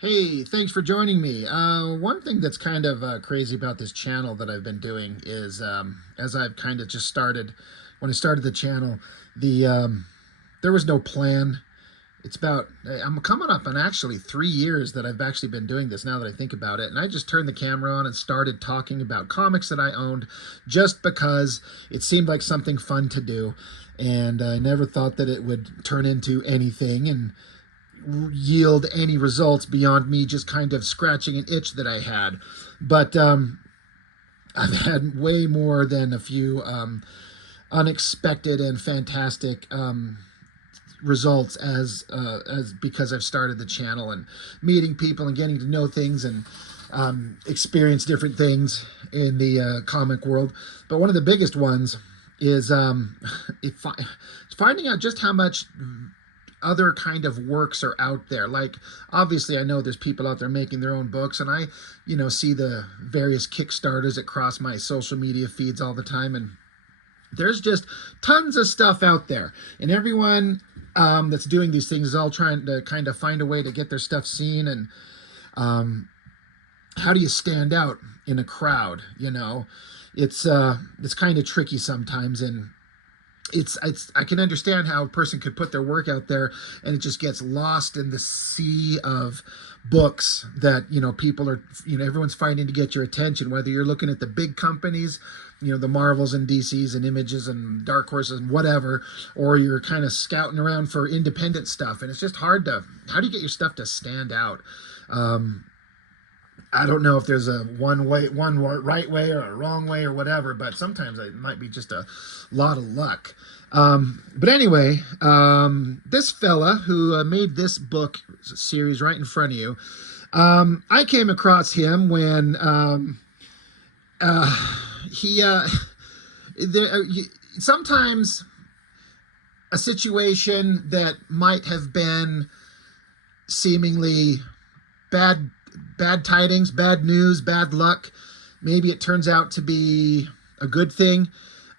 Hey, thanks for joining me. One thing that's kind of crazy about this channel that I've been doing is as I've kind of just started, when I started the channel, there was no plan. It's about, I'm coming up on actually 3 years that I've actually been doing this now that I think about it. And I just turned the camera on and started talking about comics that I owned just because it seemed like something fun to do. And I never thought that it would turn into anything and yield any results beyond me just kind of scratching an itch that I had. But I've had way more than a few unexpected and fantastic results as because I've started the channel and meeting people and getting to know things and experience different things in the comic world. But one of the biggest ones is finding out just how much other kind of works are out there. Like, obviously I know there's people out there making their own books, and I see the various Kickstarters that cross my social media feeds all the time, and there's just tons of stuff out there, and everyone that's doing these things is all trying to kind of find a way to get their stuff seen. And how do you stand out in a crowd? It's kind of tricky sometimes. And it's I can understand how a person could put their work out there and it just gets lost in the sea of books that people are, everyone's fighting to get your attention, whether you're looking at the big companies, the Marvels and DCs and Images and Dark Horses and whatever, or you're kind of scouting around for independent stuff. And it's just hard to, how do you get your stuff to stand out? I don't know if there's a one right way or a wrong way or whatever, but sometimes it might be just a lot of luck. But anyway, this fella who made this book series right in front of you, I came across him when he sometimes a situation that might have been seemingly bad tidings, bad news, bad luck, maybe it turns out to be a good thing.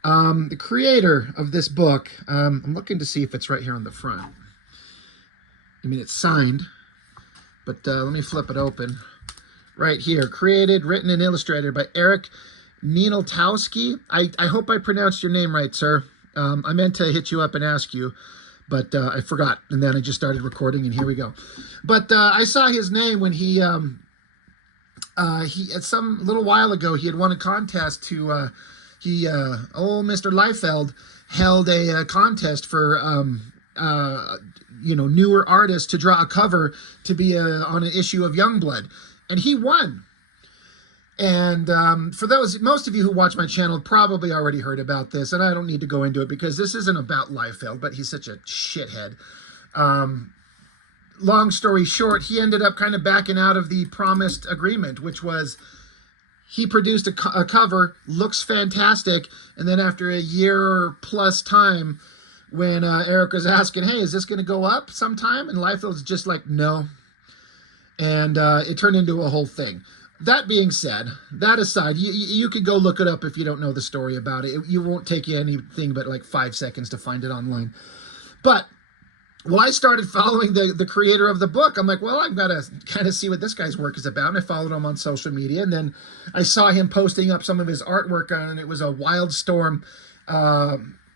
The creator of this book, I'm looking to see if it's right here on the front. I mean, it's signed, but let me flip it open. Right here, created, written, and illustrated by Eric Ninaltowski. I hope I pronounced your name right, sir. I meant to hit you up and ask you, but I forgot, and then I just started recording, and here we go. But I saw his name when he at some little while ago, he had won a contest to, old Mr. Liefeld held a contest for, newer artists to draw a cover to be on an issue of Youngblood, and he won. And for most of you who watch my channel probably already heard about this, and I don't need to go into it because this isn't about Liefeld, but he's such a shithead. Long story short, he ended up kind of backing out of the promised agreement, which was he produced a cover, looks fantastic, and then after a year plus time, when Eric was asking, hey, is this going to go up sometime? And Liefeld's just like, no. And it turned into a whole thing. That being said, that aside, you could go look it up if you don't know the story about it. You won't take you anything but like 5 seconds to find it online. But well, I started following the creator of the book. I'm like, well, I've got to kind of see what this guy's work is about. And I followed him on social media. And then I saw him posting up some of his artwork on, and it was a Wildstorm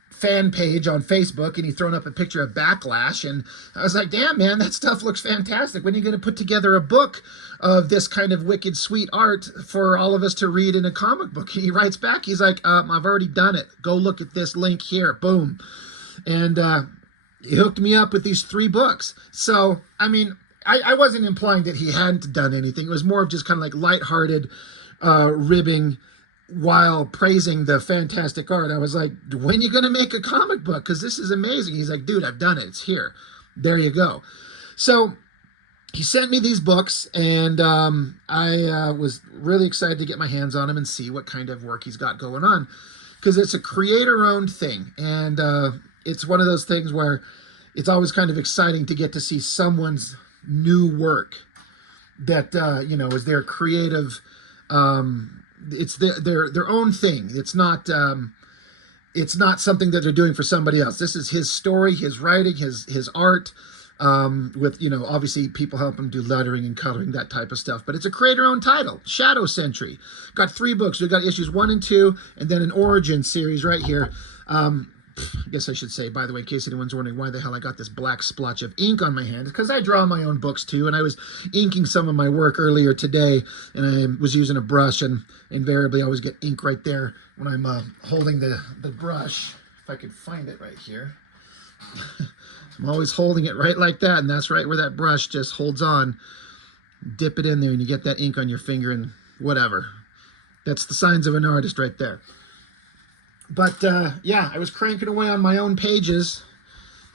fan page on Facebook. And he thrown up a picture of Backlash. And I was like, damn, man, that stuff looks fantastic. When are you going to put together a book of this kind of wicked sweet art for all of us to read in a comic book? He writes back. He's like, I've already done it. Go look at this link here. Boom. And he hooked me up with these 3 books. So, I mean, I wasn't implying that he hadn't done anything. It was more of just kind of like lighthearted ribbing while praising the fantastic art. I was like, when are you going to make a comic book? Because this is amazing. He's like, dude, I've done it. It's here. There you go. So he sent me these books, and I was really excited to get my hands on them and see what kind of work he's got going on. Because it's a creator-owned thing, and it's one of those things where it's always kind of exciting to get to see someone's new work that, is their creative, it's their own thing. It's not something that they're doing for somebody else. This is his story, his writing, his art. with, you know, obviously people help him do lettering and coloring, that type of stuff. But it's a creator-owned title, Shadow Sentry. Got 3 books. We've got issues 1 and 2, and then an origin series right here. I guess I should say, by the way, in case anyone's wondering why the hell I got this black splotch of ink on my hand, because I draw my own books too, and I was inking some of my work earlier today, and I was using a brush, and invariably I always get ink right there when I'm holding the brush. If I could find it right here. I'm always holding it right like that, and that's right where that brush just holds on. Dip it in there, and you get that ink on your finger, and whatever. That's the signs of an artist right there. But, yeah, I was cranking away on my own pages,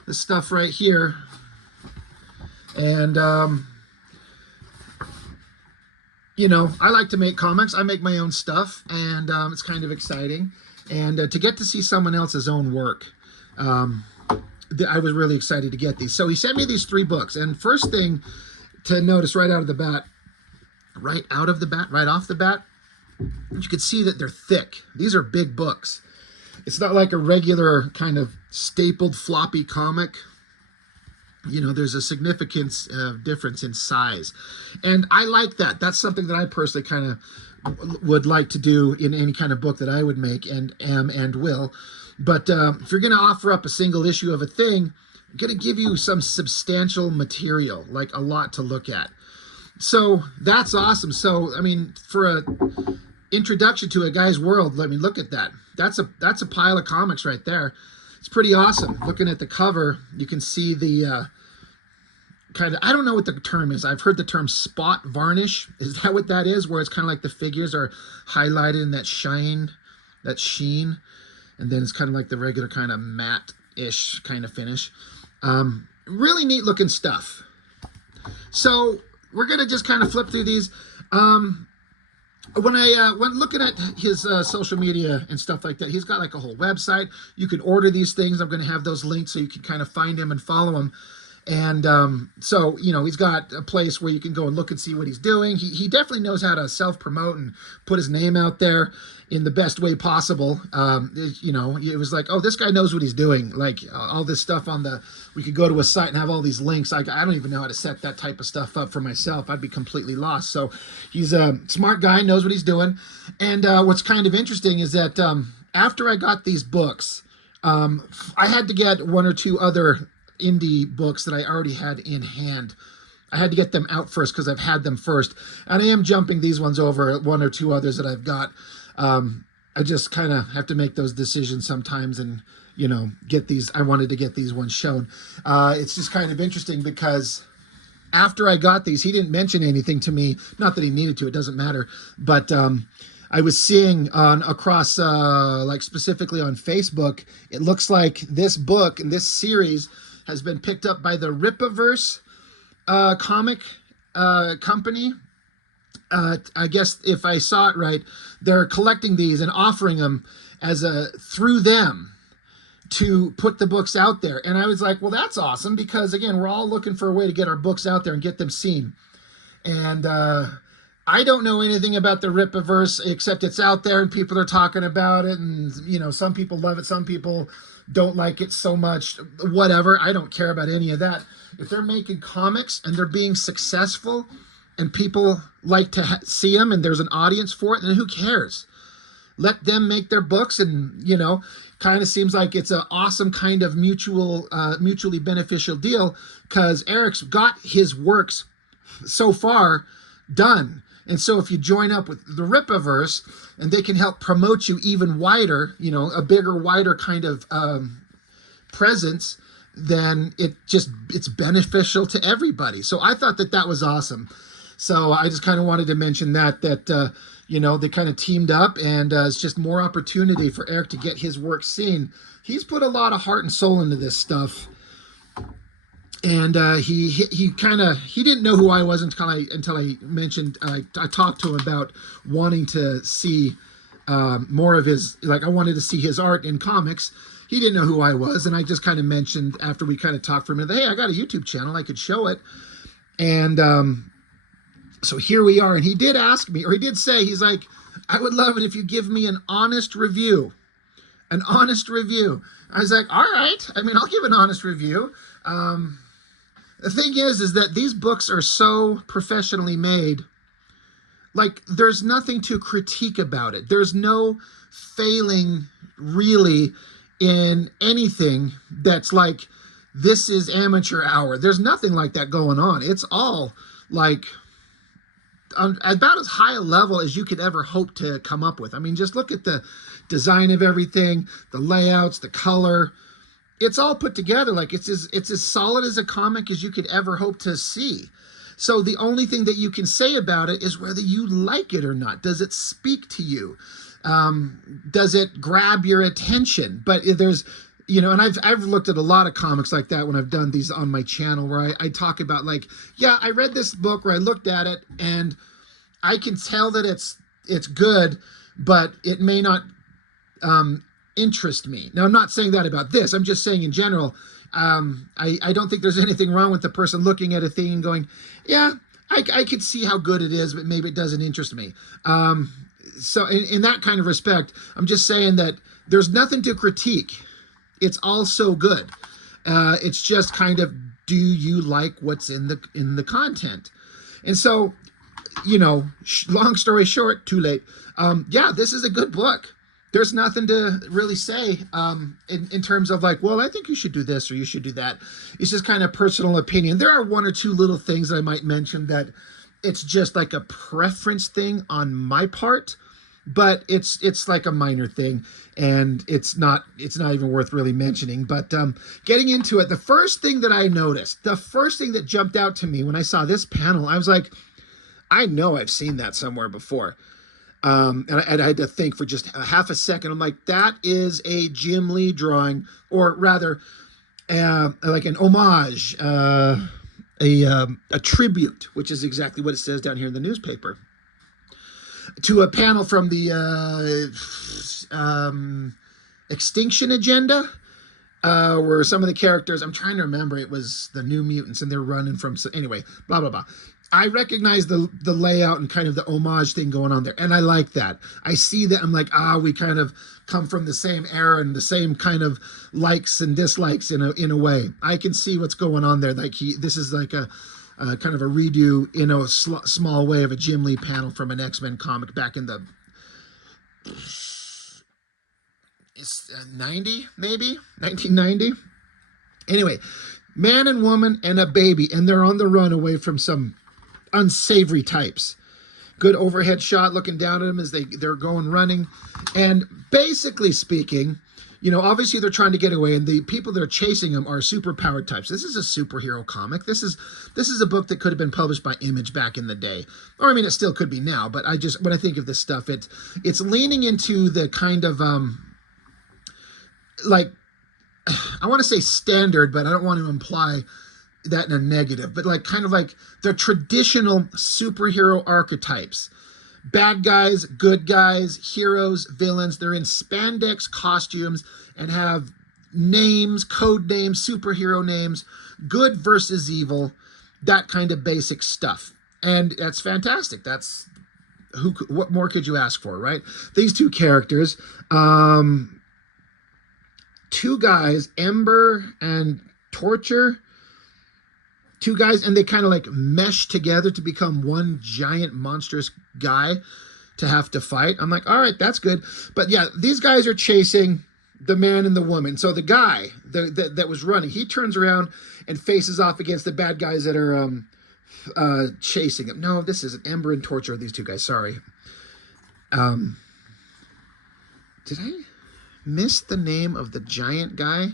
this stuff right here, and, you know, I like to make comics. I make my own stuff, and it's kind of exciting. And to get to see someone else's own work, I was really excited to get these. So he sent me these 3 books, and first thing to notice right off the bat, right off the bat, you can see that they're thick. These are big books. It's not like a regular kind of stapled floppy comic. You know, there's a significant difference in size. And I like that. That's something that I personally kind of would like to do in any kind of book that I would make, and am and will. But if you're going to offer up a single issue of a thing, I'm going to give you some substantial material, like a lot to look at. So that's awesome. So, I mean, for a introduction to a guy's world, I mean, look at that. That's a pile of comics right there. It's pretty awesome. Looking at the cover, you can see the kind of, I don't know what the term is. I've heard the term spot varnish. Is that what that is? Where it's kind of like the figures are highlighted in that shine, that sheen, and then it's kind of like the regular kind of matte-ish kind of finish. Really neat looking stuff. So we're going to just kind of flip through these. When I went looking at his social media and stuff like that, he's got like a whole website. You can order these things. I'm going to have those links so you can kind of find him and follow him. And so, you know, he's got a place where you can go and look and see what he's doing. He definitely knows how to self-promote and put his name out there in the best way possible. You know, it was like, oh, this guy knows what he's doing. Like all this stuff on the, we could go to a site and have all these links. I don't even know how to set that type of stuff up for myself. I'd be completely lost. So he's a smart guy, knows what he's doing. And what's kind of interesting is that after I got these books, I had to get 1 or 2 other indie books that I already had in hand. I had to get them out first because I've had them first. And I am jumping these ones over 1 or 2 others that I've got. I just kind of have to make those decisions sometimes and, you know, get these. I wanted to get these ones shown. It's just kind of interesting because after I got these, he didn't mention anything to me. Not that he needed to, it doesn't matter. But I was seeing across, like specifically on Facebook, it looks like this book and this series has been picked up by the Rippaverse comic company. I guess if I saw it right, they're collecting these and offering them as through them to put the books out there. And I was like, well, that's awesome because, again, we're all looking for a way to get our books out there and get them seen. And I don't know anything about the Rippaverse except it's out there and people are talking about it. And, you know, some people love it. Some people don't like it so much, whatever. I don't care about any of that. If they're making comics and they're being successful and people like to see them and there's an audience for it, then who cares? Let them make their books and, you know, kind of seems like it's an awesome kind of mutually beneficial deal because Eric's got his works so far done. And so if you join up with the Rippaverse and they can help promote you even wider, you know, a bigger, wider kind of presence, then it's beneficial to everybody. So I thought that was awesome. So I just kind of wanted to mention that you know, they kind of teamed up and it's just more opportunity for Eric to get his work seen. He's put a lot of heart and soul into this stuff. And he didn't know who I was until I mentioned, I talked to him about wanting to see more of his, like I wanted to see his art in comics. He didn't know who I was. And I just kind of mentioned after we kind of talked for a minute, hey, I got a YouTube channel, I could show it. And so here we are. And he did ask me, or he did say, he's like, I would love it if you give me an honest review. An honest review. I was like, all right. I mean, I'll give an honest review. The thing is that these books are so professionally made. Like, there's nothing to critique about it. There's no failing really in anything that's like, this is amateur hour. There's nothing like that going on. It's all like about as high a level as you could ever hope to come up with. I mean, just look at the design of everything, the layouts, the color. It's all put together like it's as solid as a comic as you could ever hope to see. So the only thing that you can say about it is whether you like it or not. Does it speak to you? Does it grab your attention? But there's, and I've looked at a lot of comics like that when I've done these on my channel, where I talk about like, yeah, I read this book, or I looked at it and I can tell that it's good, but it may not interest me. Now, I'm not saying that about this. I'm just saying in general, I don't think there's anything wrong with the person looking at a thing and going, yeah, I could see how good it is, but maybe it doesn't interest me. So in that kind of respect, I'm just saying that there's nothing to critique. It's all so good. It's just kind of, do you like what's in the content? And so, long story short, too late. Yeah, this is a good book. There's nothing to really say in terms of like, well, I think you should do this or you should do that. It's just kind of personal opinion. There are one or two little things that I might mention that it's just like a preference thing on my part, but it's like a minor thing, and it's not even worth really mentioning. But getting into it, the first thing that I noticed, the first thing that jumped out to me when I saw this panel, I was like, I know I've seen that somewhere before. And I had to think for just a half a second. I'm like, that is a Jim Lee drawing, or rather, like an homage, a tribute, which is exactly what it says down here in the newspaper, to a panel from the Extinction Agenda, where some of the characters, I'm trying to remember, it was the New Mutants, and they're running from, anyway, blah, blah, blah. I recognize the layout and kind of the homage thing going on there, and I like that. I see that, I'm like, we kind of come from the same era and the same kind of likes and dislikes in a way. I can see what's going on there. Like this is like a kind of a redo in a small way of a Jim Lee panel from an X-Men comic back in the 90, maybe 1990. Anyway, man and woman and a baby, and they're on the run away from some unsavory types. Good overhead shot looking down at them as they're going running. And basically speaking, obviously they're trying to get away, and the people that are chasing them are superpowered types. This is a superhero comic. This is a book that could have been published by Image back in the day. Or I mean, it still could be now, but when I think of this stuff, it's leaning into the kind of like, I want to say standard, but I don't want to imply that in a negative, but like kind of like the traditional superhero archetypes. Bad guys, good guys, heroes, villains. They're in spandex costumes and have names, code names, superhero names, good versus evil, that kind of basic stuff. And that's fantastic. What more could you ask for, right? These two characters, two guys, Ember and Torture, two guys, and they kind of like mesh together to become one giant monstrous guy to have to fight. I'm like, all right, that's good. But yeah, these guys are chasing the man and the woman. So the guy that was running, he turns around and faces off against the bad guys that are chasing him. No, this isn't. Ember and Torture are these two guys. Sorry. Did I miss the name of the giant guy?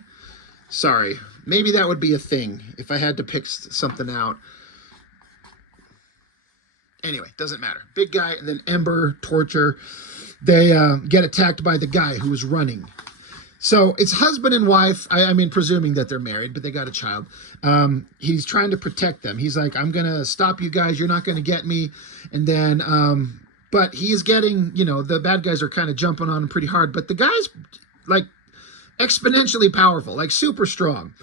Sorry. Maybe that would be a thing if I had to pick something out. Anyway, doesn't matter. Big guy, and then Ember, Torture. They get attacked by the guy who was running. So it's husband and wife. I mean, presuming that they're married, but they got a child. He's trying to protect them. He's like, I'm going to stop you guys. You're not going to get me. And then, but he's getting, the bad guys are kind of jumping on him pretty hard. But the guy's like exponentially powerful, like super strong.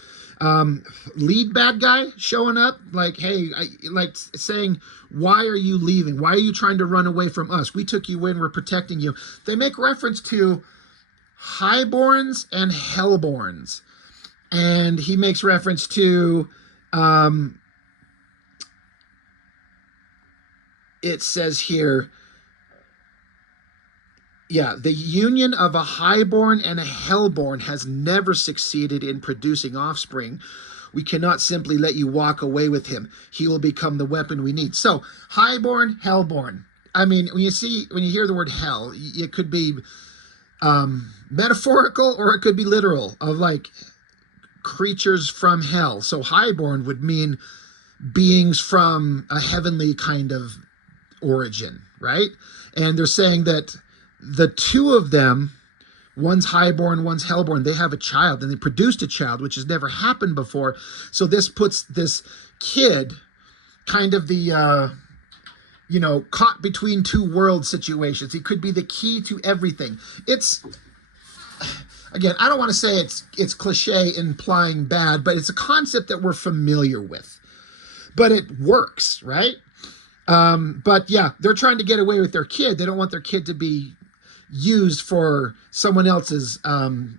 Lead bad guy showing up like, hey, like saying, why are you leaving? Why are you trying to run away from us? We took you in, we're protecting you. They make reference to Highborns and Hellborns. And he makes reference to It says here, yeah, the union of a highborn and a hellborn has never succeeded in producing offspring. We cannot simply let you walk away with him. He will become the weapon we need. So, highborn, hellborn. I mean, when you hear the word hell, it could be metaphorical or it could be literal, of like creatures from hell. So, highborn would mean beings from a heavenly kind of origin, right? And they're saying that the two of them, one's highborn, one's hellborn, they have a child, and they produced a child, which has never happened before. So this puts this kid kind of the, caught between two world situations. He could be the key to everything. It's, again, I don't want to say it's cliche implying bad, but it's a concept that we're familiar with. But it works, right? But yeah, they're trying to get away with their kid. They don't want their kid to be used for someone else's, the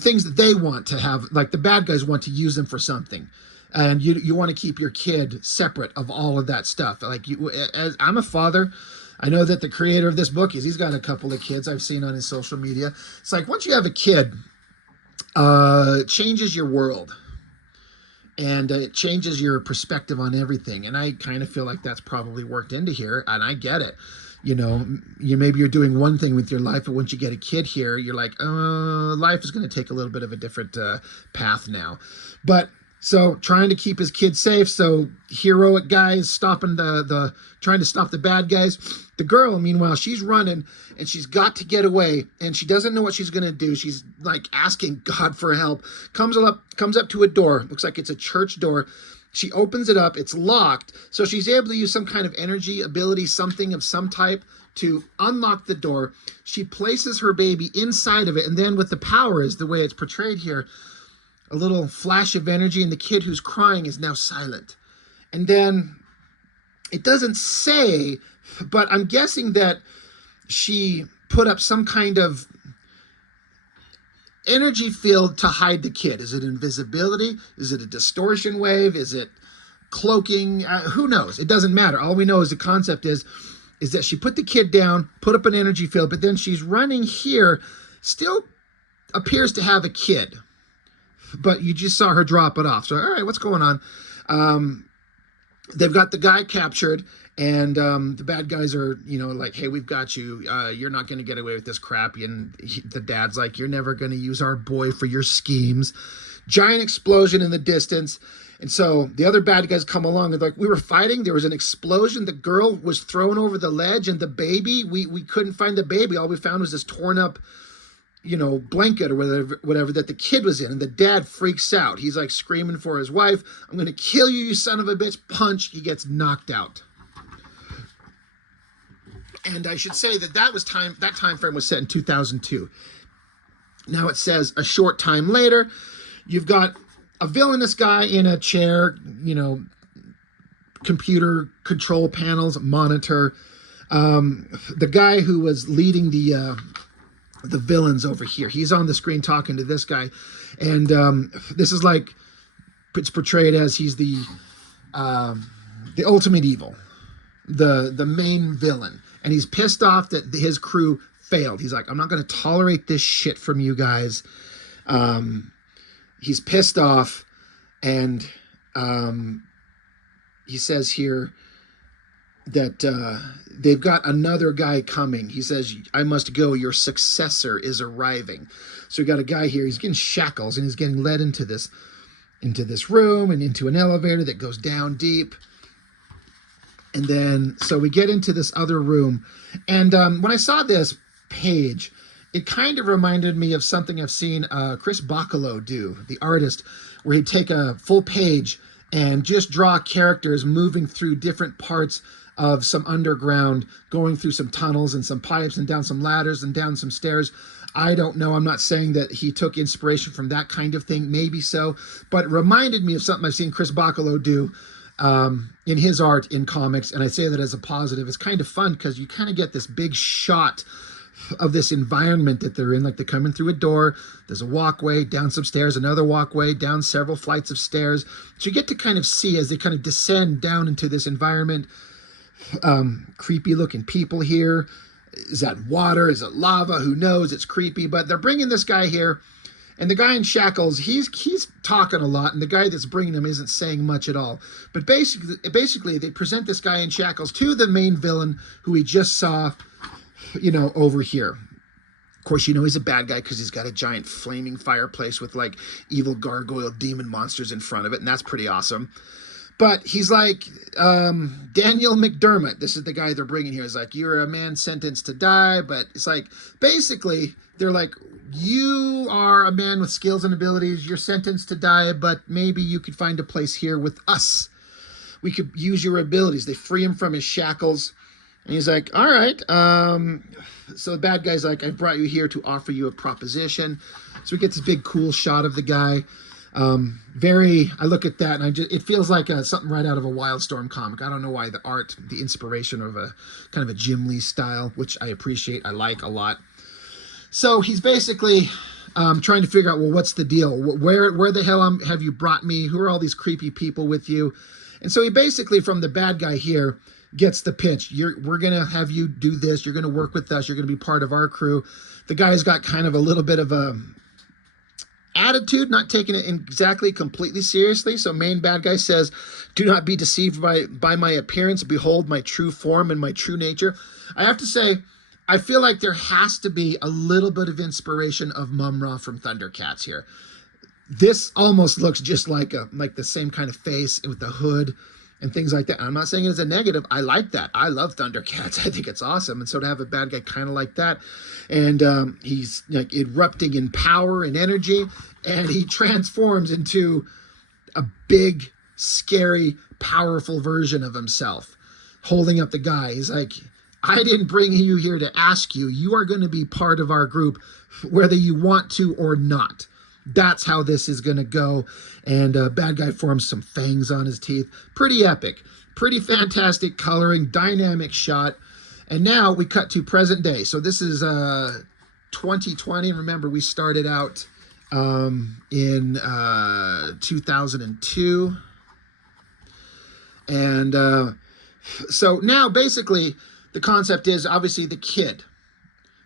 things that they want to have, like the bad guys want to use them for something. And you want to keep your kid separate of all of that stuff. Like as I'm a father, I know that the creator of this book he's got a couple of kids I've seen on his social media. It's like, once you have a kid, it changes your world. And it changes your perspective on everything. And I kind of feel like that's probably worked into here. And I get it. Maybe you're doing one thing with your life, but once you get a kid here, you're like, life is going to take a little bit of a different path now. But so trying to keep his kids safe. So heroic guys stopping trying to stop the bad guys. The girl, meanwhile, she's running and she's got to get away and she doesn't know what she's going to do. She's like asking God for help. Comes up to a door. Looks like it's a church door. She opens it up. It's locked. So she's able to use some kind of energy ability, something of some type, to unlock the door. She places her baby inside of it. And then with the power is the way it's portrayed here, a little flash of energy, and the kid who's crying is now silent. And then it doesn't say, but I'm guessing that she put up some kind of energy field to hide the kid. Is it invisibility? Is it a distortion wave? Is it cloaking? Who knows? It doesn't matter. All we know is the concept is that she put the kid down, put up an energy field, but then she's running here, still appears to have a kid. But you just saw her drop it off. So, all right, what's going on? They've got the guy captured, and the bad guys are, like, hey, we've got you. You're not going to get away with this crap. And the dad's like, you're never going to use our boy for your schemes. Giant explosion in the distance. And so the other bad guys come along and like, we were fighting. There was an explosion. The girl was thrown over the ledge, and the baby, we couldn't find the baby. All we found was this torn up blanket or whatever that the kid was in. And the dad freaks out. He's like screaming for his wife. I'm going to kill you, you son of a bitch. Punch. He gets knocked out. And I should say that that time frame was set in 2002. Now it says a short time later, you've got a villainous guy in a chair, computer control panels, monitor. The guy who was leading the villains over here, he's on the screen talking to this guy, and this is like, it's portrayed as he's the ultimate evil, the main villain, and he's pissed off that his crew failed. He's like, I'm not going to tolerate this shit from you guys. He's pissed off, and he says here that they've got another guy coming. He says, I must go. Your successor is arriving. So we got a guy here. He's getting shackles, and he's getting led into this room and into an elevator that goes down deep. And then, so we get into this other room. And when I saw this page, it kind of reminded me of something I've seen Chris Bacalo do, the artist, where he'd take a full page and just draw characters moving through different parts of some underground, going through some tunnels and some pipes and down some ladders and down some stairs. I don't know. I'm not saying that he took inspiration from that kind of thing. Maybe so. But it reminded me of something I've seen Chris Bacalo do in his art in comics. And I say that as a positive. It's kind of fun because you kind of get this big shot of this environment that they're in. Like, they're coming through a door, there's a walkway, down some stairs, another walkway, down several flights of stairs. So you get to kind of see as they kind of descend down into this environment. Creepy looking people here. Is that water? Is it lava? Who knows? It's creepy. But they're bringing this guy here. And the guy in shackles, he's talking a lot, and the guy that's bringing him isn't saying much at all. But basically, they present this guy in shackles to the main villain, who we just saw, you know, over here. Of course, you know he's a bad guy because he's got a giant flaming fireplace with, like, evil gargoyle demon monsters in front of it, and that's pretty awesome. But he's like, Daniel McDermott, this is the guy they're bringing here, is like, you're a man sentenced to die, but it's like, basically, they're like, you are a man with skills and abilities, you're sentenced to die, but maybe you could find a place here with us. We could use your abilities. They free him from his shackles, and he's like, all right. So the bad guy's like, I brought you here to offer you a proposition. So we get this big, cool shot of the guy. I look at that and it feels like something right out of a Wildstorm comic. I don't know why. The art, the inspiration of a kind of a Jim Lee style, which I appreciate, I like a lot. So he's basically trying to figure out, well, what's the deal? Where the hell have you brought me? Who are all these creepy people with you? And so he basically, from the bad guy here, gets the pitch. We're going to have you do this. You're going to work with us. You're going to be part of our crew. The guy's got kind of a little bit of a attitude, not taking it exactly completely seriously. So main bad guy says, do not be deceived by my appearance. Behold my true form and my true nature. I have to say, I feel like there has to be a little bit of inspiration of Mum-Ra from Thundercats here. This almost looks just like the same kind of face with the hood and things like that. I'm not saying it as a negative. I like that. I love Thundercats. I think it's awesome. And so to have a bad guy kind of like that, and he's like erupting in power and energy, and he transforms into a big, scary, powerful version of himself, holding up the guy. He's like, I didn't bring you here to ask you. You are going to be part of our group, whether you want to or not. That's how this is going to go. And bad guy forms some fangs on his teeth. Pretty epic. Pretty fantastic coloring. Dynamic shot. And now we cut to present day. So this is 2020. Remember, we started out in 2002. And so now basically the concept is obviously the kid.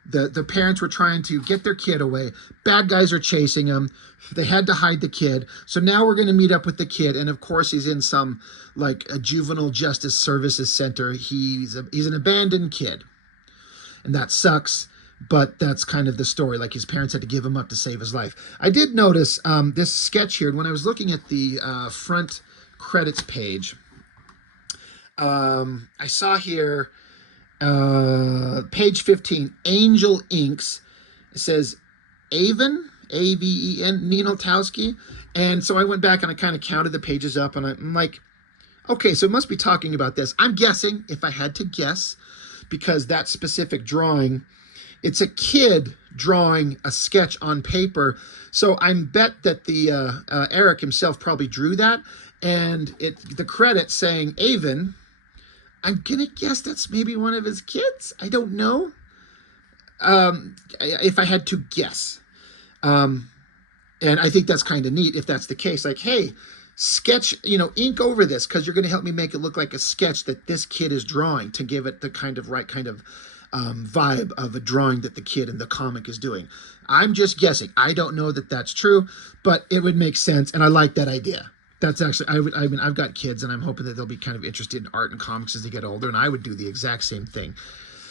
The parents were trying to get their kid away. Bad guys are chasing him. They had to hide the kid. So now we're going to meet up with the kid. And of course, he's in some, like, a juvenile justice services center. He's an abandoned kid. And that sucks. But that's kind of the story. Like, his parents had to give him up to save his life. I did notice this sketch here. When I was looking at the front credits page, I saw here, page 15, Angel Inks. It says Aven, A-V-E-N, Ninaltowski. And so I went back and I kind of counted the pages up, and I'm like, okay, so it must be talking about this. I'm guessing, if I had to guess, because that specific drawing, it's a kid drawing a sketch on paper. So I bet that the Eric himself probably drew that, and the credit saying Aven, I'm going to guess that's maybe one of his kids. I don't know. If I had to guess. And I think that's kind of neat if that's the case. Like, hey, sketch, ink over this, because you're going to help me make it look like a sketch that this kid is drawing, to give it the kind of right kind of vibe of a drawing that the kid in the comic is doing. I'm just guessing. I don't know that that's true, but it would make sense, and I like that idea. That's actually, I've got kids, and I'm hoping that they'll be kind of interested in art and comics as they get older, and I would do the exact same thing.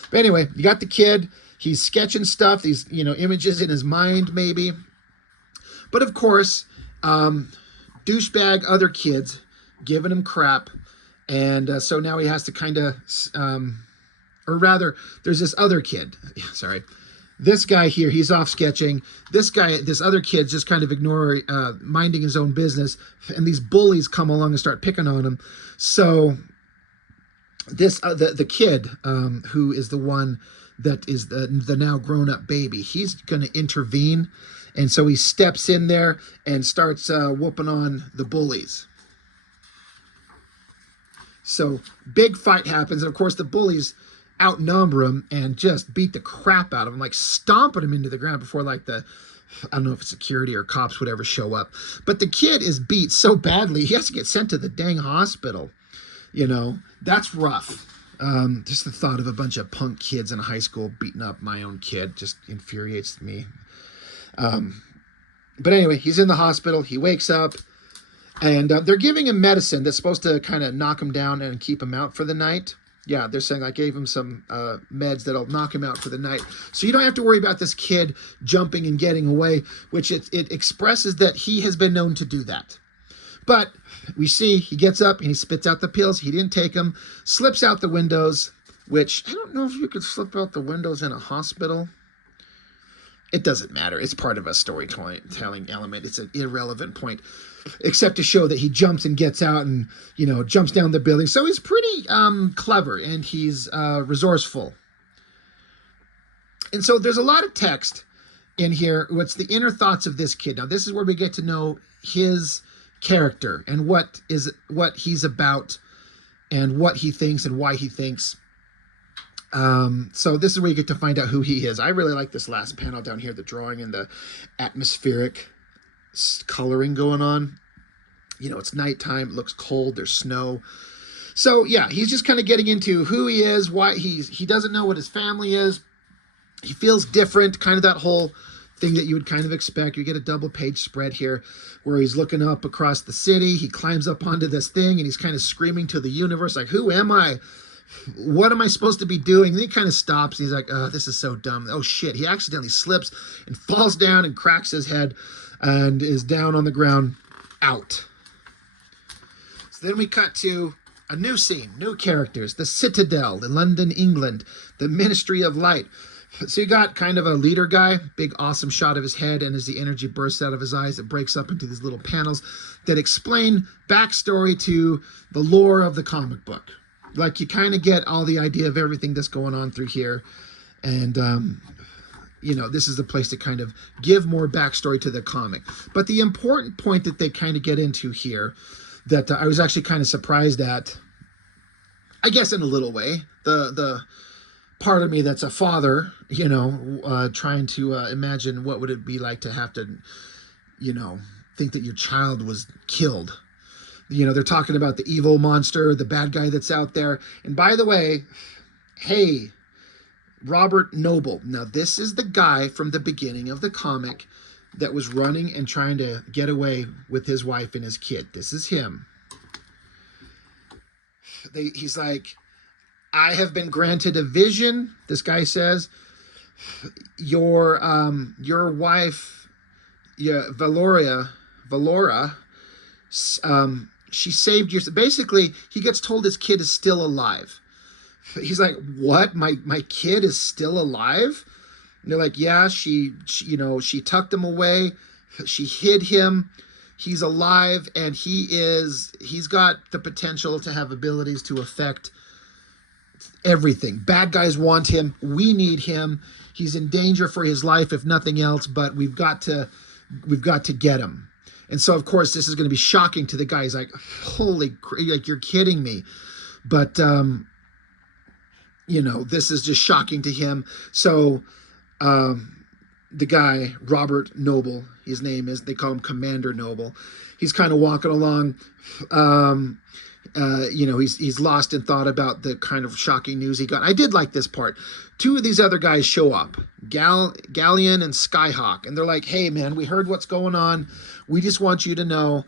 But anyway, you got the kid. He's sketching stuff, these, images in his mind, maybe. But of course, douchebag other kids giving him crap. And so now he has to kind of, or rather, there's this other kid. Sorry. This guy here, he's off sketching. This other kid's just kind of minding his own business. And these bullies come along and start picking on him. So this, the kid, who is the one that is the now grown-up baby, he's going to intervene. And so he steps in there and starts whooping on the bullies. So big fight happens. And of course, the bullies outnumber him and just beat the crap out of him, like stomping him into the ground before like I don't know if it's security or cops would ever show up. But the kid is beat so badly, he has to get sent to the dang hospital. You know, that's rough. Just the thought of a bunch of punk kids in high school beating up my own kid just infuriates me. But anyway, he's in the hospital. He wakes up, and they're giving him medicine that's supposed to kind of knock him down and keep him out for the night. Yeah, they're saying I gave him some meds that'll knock him out for the night. So you don't have to worry about this kid jumping and getting away, which it expresses that he has been known to do that. But we see he gets up and he spits out the pills. He didn't take them, slips out the windows, which I don't know if you could slip out the windows in a hospital. It doesn't matter. It's part of a storytelling element. It's an irrelevant point, except to show that he jumps and gets out and, you know, jumps down the building. So he's pretty clever and he's resourceful. And so there's a lot of text in here. What's the inner thoughts of this kid? Now, this is where we get to know his character and what he's about and what he thinks and why he thinks. So this is where you get to find out who he is. I really like this last panel down here, the drawing and the atmospheric coloring going on. You know, it's nighttime, it looks cold, there's snow. So yeah, he's just kind of getting into who he is, why he doesn't know what his family is. He feels different, kind of that whole thing that you would kind of expect. You get a double page spread here where he's looking up across the city. He climbs up onto this thing and he's kind of screaming to the universe, like, who am I? What am I supposed to be doing? And he kind of stops. He's like, oh, this is so dumb. Oh, shit. He accidentally slips and falls down and cracks his head and is down on the ground, out. So then we cut to a new scene, new characters, the Citadel in London, England, the Ministry of Light. So you got kind of a leader guy, big awesome shot of his head, and as the energy bursts out of his eyes, it breaks up into these little panels that explain backstory to the lore of the comic book. Like, you kind of get all the idea of everything that's going on through here. And, you know, this is the place to kind of give more backstory to the comic. But the important point that they kind of get into here that I was actually kind of surprised at, I guess in a little way, the part of me that's a father, you know, trying to imagine what would it be like to have to, you know, think that your child was killed. You know, they're talking about the evil monster, the bad guy that's out there. And by the way, hey, Robert Noble. Now, this is the guy from the beginning of the comic that was running and trying to get away with his wife and his kid. This is him. He's like, I have been granted a vision, this guy says. Your wife, Valora, she saved your... Basically, he gets told his kid is still alive. He's like, what? My kid is still alive? And they're like, yeah, she tucked him away. She hid him. He's alive, and he's got the potential to have abilities to affect everything. Bad guys want him. We need him. He's in danger for his life, if nothing else, but we've got to get him. And so, of course, this is going to be shocking to the guy. He's like, holy, like, you're kidding me. But, you know, this is just shocking to him. So the guy, Robert Noble, his name is, they call him Commander Noble. He's kind of walking along. You know, he's lost in thought about the kind of shocking news he got. I did like this part. Two of these other guys show up, Galleon and Skyhawk, and they're like, hey, man, we heard what's going on. We just want you to know,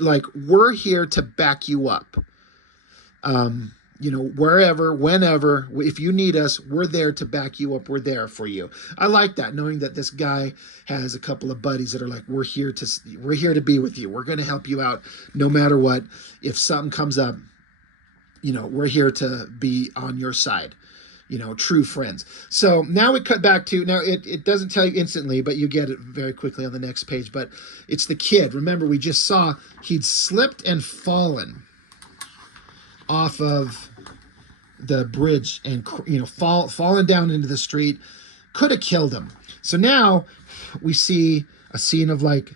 like, we're here to back you up. You know, wherever, whenever, if you need us, we're there to back you up. We're there for you. I like that, knowing that this guy has a couple of buddies that are like, we're here to be with you. We're going to help you out no matter what. If something comes up, you know, we're here to be on your side. You know, true friends. So now we cut back to, now it doesn't tell you instantly, but you get it very quickly on the next page. But it's the kid. Remember, we just saw he'd slipped and fallen off of the bridge and, you know, fallen down into the street, could have killed him. So now we see a scene of like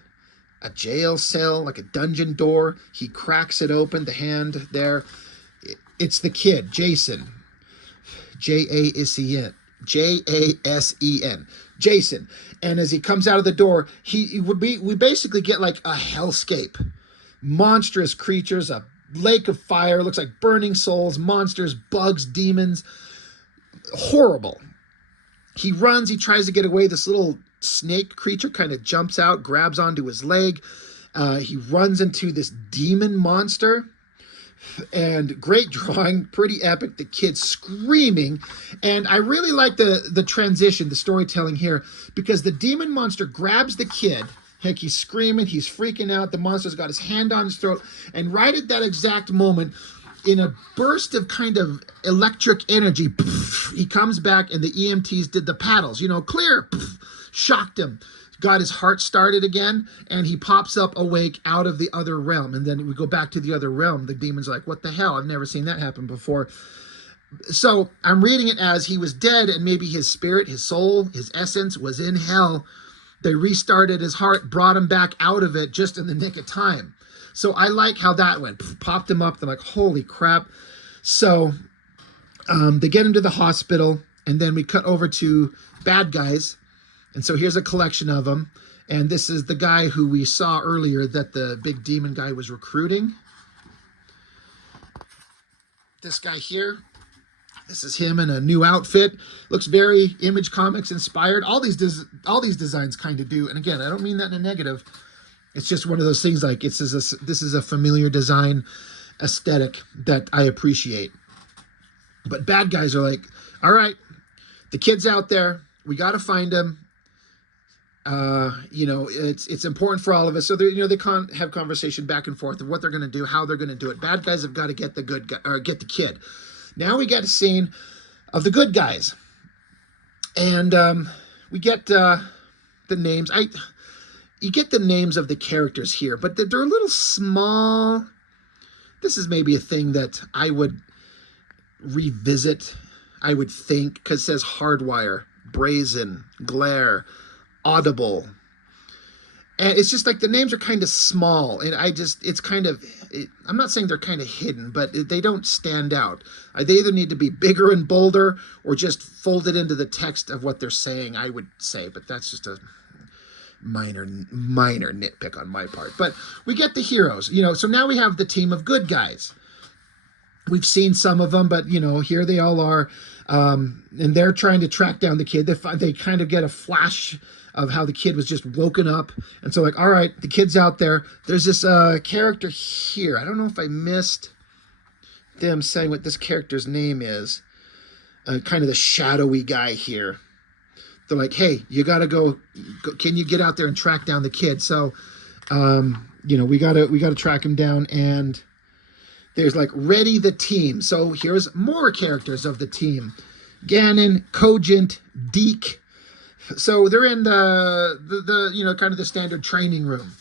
a jail cell, like a dungeon door. He cracks it open, the hand there. It's the kid, Jason. Jasen. Jasen. Jason. And as he comes out of the door, we basically get like a hellscape. Monstrous creatures, a lake of fire, looks like burning souls, monsters, bugs, demons. Horrible. He runs, he tries to get away. This little snake creature kind of jumps out, grabs onto his leg. He runs into this demon monster. And great drawing, pretty epic. The kid screaming. And I really like the transition, the storytelling here, because the demon monster grabs the kid. Heck, he's screaming, he's freaking out. The monster's got his hand on his throat. And right at that exact moment, in a burst of kind of electric energy, he comes back and the EMTs did the paddles. Clear. Shocked him. Got his heart started again, and he pops up awake out of the other realm. And then we go back to the other realm. The demon's like, what the hell? I've never seen that happen before. So I'm reading it as he was dead, and maybe his spirit, his soul, his essence was in hell. They restarted his heart, brought him back out of it just in the nick of time. So I like how that went. Popped him up. They're like, holy crap. So they get him to the hospital, and then we cut over to bad guys. And so here's a collection of them. And this is the guy who we saw earlier that the big demon guy was recruiting. This guy here, this is him in a new outfit. Looks very Image Comics inspired. All these designs kind of do. And again, I don't mean that in a negative. It's just one of those things like this is a familiar design aesthetic that I appreciate. But bad guys are like, all right, the kid's out there. We got to find him. It's important for all of us. So they have conversation back and forth of what they're going to do, how they're going to do it. Bad guys have got to get the good guy, or get the kid. Now we get a scene of the good guys, and we get the names. You get the names of the characters here, but they're a little small. This is maybe a thing that I would revisit. I would think, because it says Hardwire, Brazen, Glare, Audible, and it's just like the names are kind of small, and I'm not saying they're kind of hidden, but they don't stand out. They either need to be bigger and bolder or just folded into the text of what they're saying, I would say, but that's just a minor nitpick on my part. But we get the heroes, so now we have the team of good guys. We've seen some of them, but here they all are, and they're trying to track down the kid. They kind of get a flash of how the kid was just woken up, and so like, all right, the kid's out there. There's this character here. I don't know if I missed them saying what this character's name is. Kind of the shadowy guy here. They're like, hey, you gotta go. Can you get out there and track down the kid? So, we gotta track him down, and there's like ready the team. So here's more characters of the team. Ganon, Cogent, Deke. So they're in the kind of the standard training room.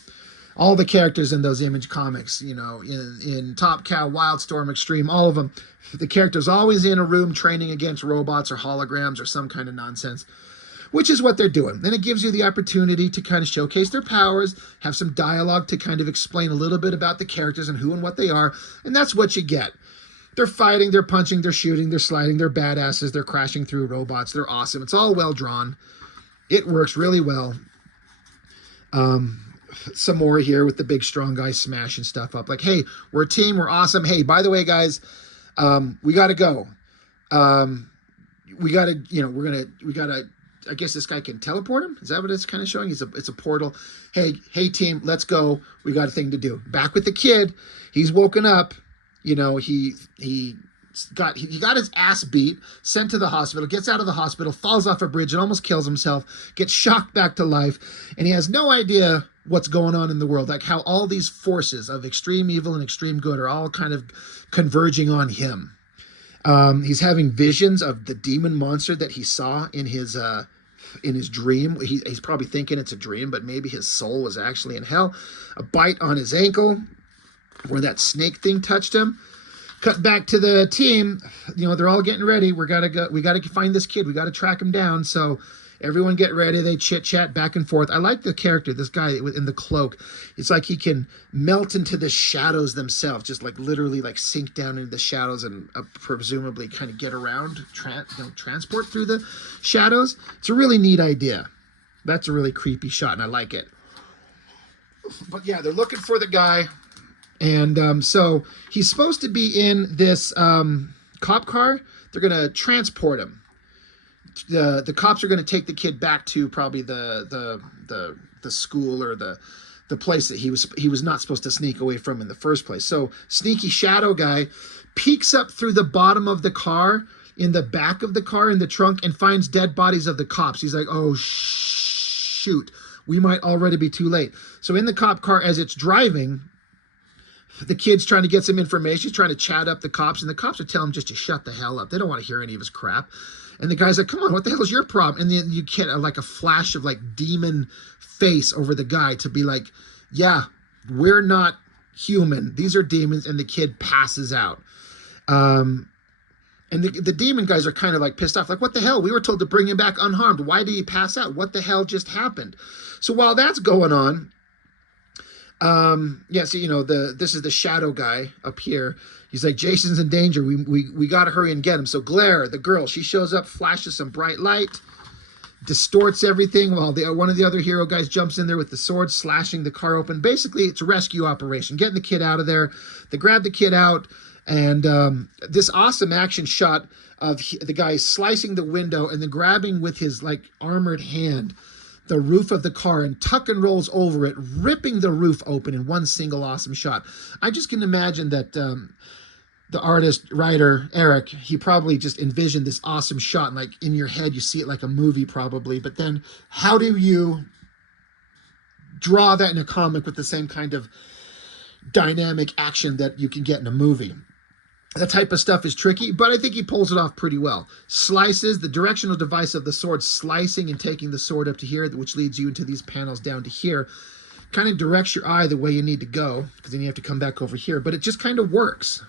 All the characters in those Image Comics, in Top Cow, Wildstorm, Extreme, all of them. The character's always in a room training against robots or holograms or some kind of nonsense, which is what they're doing. And it gives you the opportunity to kind of showcase their powers, have some dialogue to kind of explain a little bit about the characters and who and what they are, and that's what you get. They're fighting, they're punching, they're shooting, they're sliding, they're badasses, they're crashing through robots, they're awesome. It's all well drawn. It works really well. Some more here with the big strong guy smashing stuff up. Like, hey, we're a team, we're awesome. Hey, by the way, guys, we got to go. We got to, I guess this guy can teleport him. Is that what it's kind of showing? It's a portal. Hey team, let's go. We got a thing to do. Back with the kid. He's woken up. He got his ass beat, sent to the hospital, gets out of the hospital, falls off a bridge and almost kills himself, gets shocked back to life, and he has no idea what's going on in the world, like how all these forces of extreme evil and extreme good are all kind of converging on him. He's having visions of the demon monster that he saw in his dream. He's probably thinking it's a dream, but maybe his soul was actually in hell. A bite on his ankle where that snake thing touched him. Cut back to the team. They're all getting ready. We gotta find this kid. We gotta track him down. So Everyone get ready. They chit-chat back and forth. I like the character, this guy in the cloak. It's like he can melt into the shadows themselves, just like literally like sink down into the shadows and presumably kind of get around, transport through the shadows. It's a really neat idea. That's a really creepy shot, and I like it. But yeah, they're looking for the guy. And so he's supposed to be in this cop car. They're going to transport him. The cops are going to take the kid back to probably the school or the place that he was not supposed to sneak away from in the first place. So sneaky shadow guy peeks up through the bottom of the car, in the back of the car, in the trunk, and finds dead bodies of the cops. He's like, oh, shoot, we might already be too late. So in the cop car, as it's driving, the kid's trying to get some information. He's trying to chat up the cops, and the cops are telling him just to shut the hell up. They don't want to hear any of his crap. And the guy's like, come on, what the hell is your problem? And then you get like a flash of like demon face over the guy to be like, yeah, we're not human. These are demons. And the kid passes out. And the demon guys are kind of like pissed off. Like, what the hell? We were told to bring him back unharmed. Why did he pass out? What the hell just happened? So while that's going on, yeah, so, you know, this is the shadow guy up here. He's like, Jason's in danger. We got to hurry and get him. So Glare, the girl, she shows up, flashes some bright light, distorts everything while one of the other hero guys jumps in there with the sword, slashing the car open. Basically, it's a rescue operation, getting the kid out of there. They grab the kid out, and this awesome action shot of the guy slicing the window and then grabbing with his like armored hand the roof of the car and tuck and rolls over it, ripping the roof open in one single awesome shot. I just can imagine that the artist, writer, Eric, he probably just envisioned this awesome shot, and like in your head, you see it like a movie probably, but then how do you draw that in a comic with the same kind of dynamic action that you can get in a movie? That type of stuff is tricky, but I think he pulls it off pretty well. Slices, the directional device of the sword, slicing and taking the sword up to here, which leads you into these panels down to here, kind of directs your eye the way you need to go, because then you have to come back over here, but it just kind of works.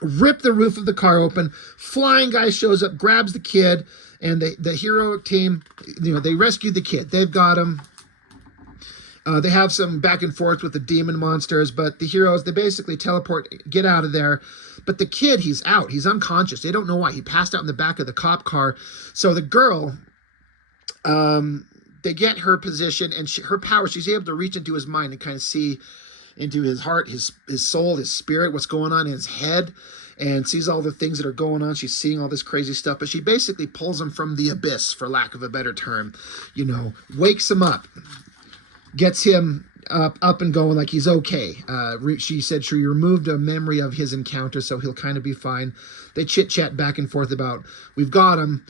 Rip the roof of the car open, flying guy shows up, grabs the kid, and the heroic team, you know, they rescue the kid. They've got him. They have some back and forth with the demon monsters, but the heroes, they basically teleport, get out of there. But the kid, he's out. He's unconscious. They don't know why. He passed out in the back of the cop car. So the girl, they get her position and her power. She's able to reach into his mind and kind of see into his heart, his soul, his spirit, what's going on in his head, and sees all the things that are going on. She's seeing all this crazy stuff, but she basically pulls him from the abyss, for lack of a better term, you know, wakes him up, gets him up and going like he's okay. She said she removed a memory of his encounter, so he'll kind of be fine. They chit-chat back and forth about, we've got him,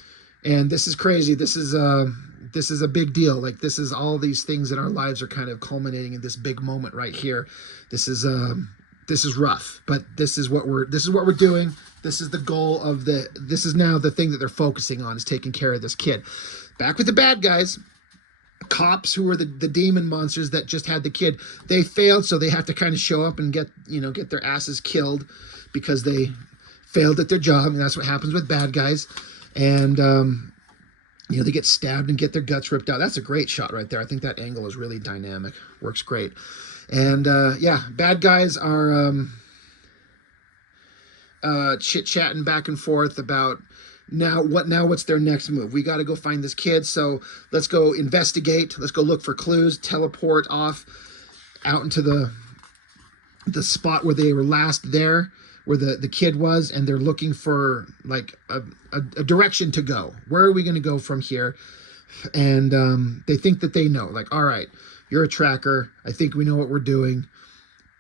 and this is crazy. This is a big deal. Like, this is all these things in our lives are kind of culminating in this big moment right here. This is rough, but this is what we're doing. This is the goal of this is now the thing that they're focusing on, is taking care of this kid. Back with the bad guys. Cops, who were the demon monsters that just had the kid, they failed, so they have to kind of show up and get their asses killed because they failed at their job, and that's what happens with bad guys. And they get stabbed and get their guts ripped out. That's a great shot right there. I think that angle is really dynamic. Works great. And yeah, bad guys are chit-chatting back and forth about what's their next move. We got to go find this kid, so let's go investigate. Let's go look for clues, teleport off out into the spot where they were last there, where the kid was, and they're looking for like a direction to go. Where are we going to go from here? And they think that they know, like, all right, you're a tracker. I think we know what we're doing.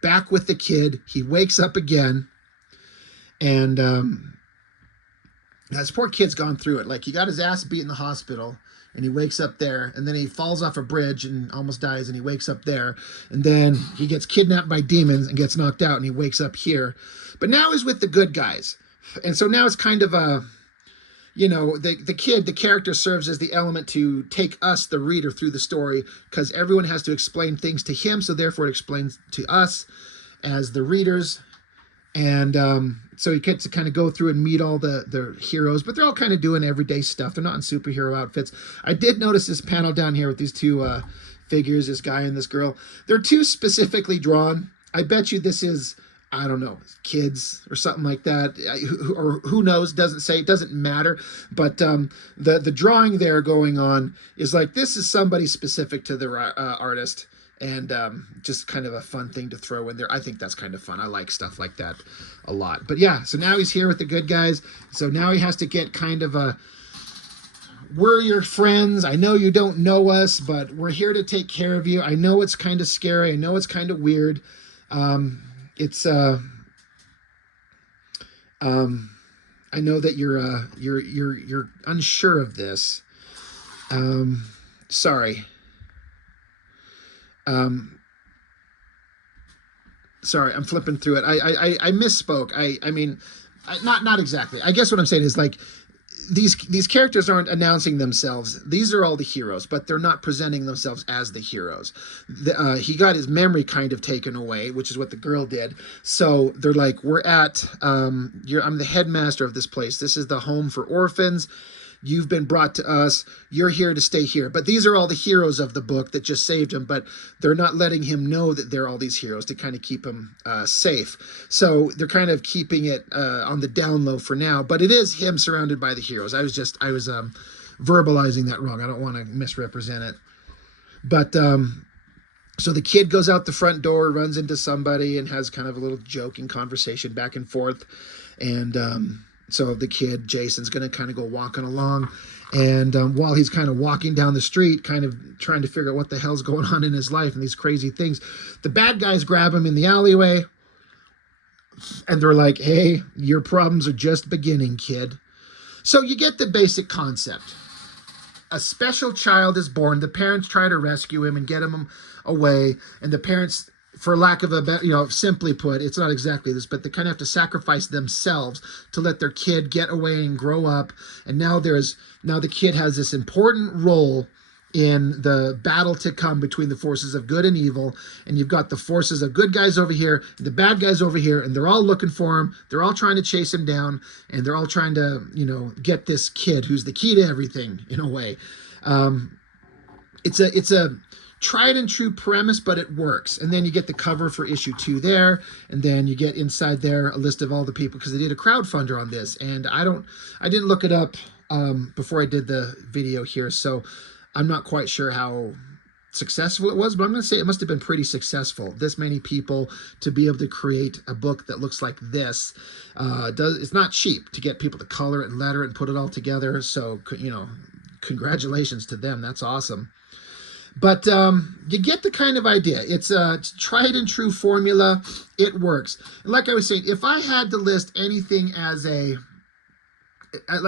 Back with the kid. He wakes up again, and this poor kid's gone through it. Like, he got his ass beat in the hospital, and he wakes up there, and then he falls off a bridge and almost dies, and he wakes up there, and then he gets kidnapped by demons and gets knocked out, and he wakes up here. But now he's with the good guys. And so now it's kind of a, the kid, the character, serves as the element to take us, the reader, through the story, because everyone has to explain things to him, so therefore it explains to us as the readers And so you get to kind of go through and meet all the heroes, but they're all kind of doing everyday stuff. They're not in superhero outfits. I did notice this panel down here with these two figures, this guy and this girl. They're too specifically drawn. I bet you this is, I don't know, kids or something like that, or who knows, doesn't say, it doesn't matter. But the drawing there going on is like, this is somebody specific to the artist. And just kind of a fun thing to throw in there. I think that's kind of fun. I like stuff like that a lot. But yeah, so now he's here with the good guys. So now he has to get kind of a, we're your friends. I know you don't know us, but we're here to take care of you. I know it's kind of scary. I know it's kind of weird. I know that you're unsure of this. Sorry. Sorry, I'm flipping through it. I misspoke. I mean, not exactly. I guess what I'm saying is like these characters aren't announcing themselves. These are all the heroes, but they're not presenting themselves as the heroes. He got his memory kind of taken away, which is what the girl did. So they're like, we're at, I'm the headmaster of this place. This is the home for orphans. You've been brought to us. You're here to stay here. But these are all the heroes of the book that just saved him. But they're not letting him know that they're all these heroes to kind of keep him safe. So they're kind of keeping it on the down low for now. But it is him surrounded by the heroes. I was verbalizing that wrong. I don't want to misrepresent it. But so the kid goes out the front door, runs into somebody, and has kind of a little joking conversation back and forth. And so the kid, Jason's going to kind of go walking along. And while he's kind of walking down the street, kind of trying to figure out what the hell's going on in his life and these crazy things, the bad guys grab him in the alleyway. And they're like, hey, your problems are just beginning, kid. So you get the basic concept. A special child is born. The parents try to rescue him and get him away. And the parents, for lack of a better, simply put, it's not exactly this, but they kind of have to sacrifice themselves to let their kid get away and grow up. And now the kid has this important role in the battle to come between the forces of good and evil. And you've got the forces of good guys over here, and the bad guys over here, and they're all looking for him. They're all trying to chase him down, and they're all trying to, get this kid who's the key to everything in a way. It's a tried and true premise, but it works. And then you get the cover for issue 2 there, and then you get inside there a list of all the people, because they did a crowdfunder on this, and I didn't look it up before I did the video here, so I'm not quite sure how successful it was, but I'm going to say it must have been pretty successful. This many people to be able to create a book that looks like this. It's not cheap to get people to color it and letter it and put it all together, so congratulations to them. That's awesome. But you get the kind of idea. It's a tried and true formula. It works. And like I was saying, if I had to list anything as I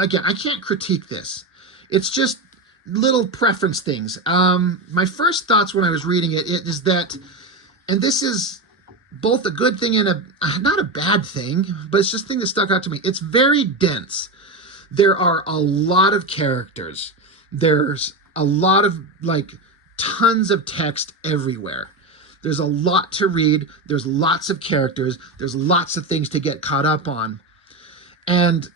can't critique this. It's just little preference things. My first thoughts when I was reading it is that, and this is both a good thing and not a bad thing, but it's just a thing that stuck out to me. It's very dense. There are a lot of characters. There's a lot of tons of text everywhere. There's a lot to read. There's lots of characters. There's lots of things to get caught up on. And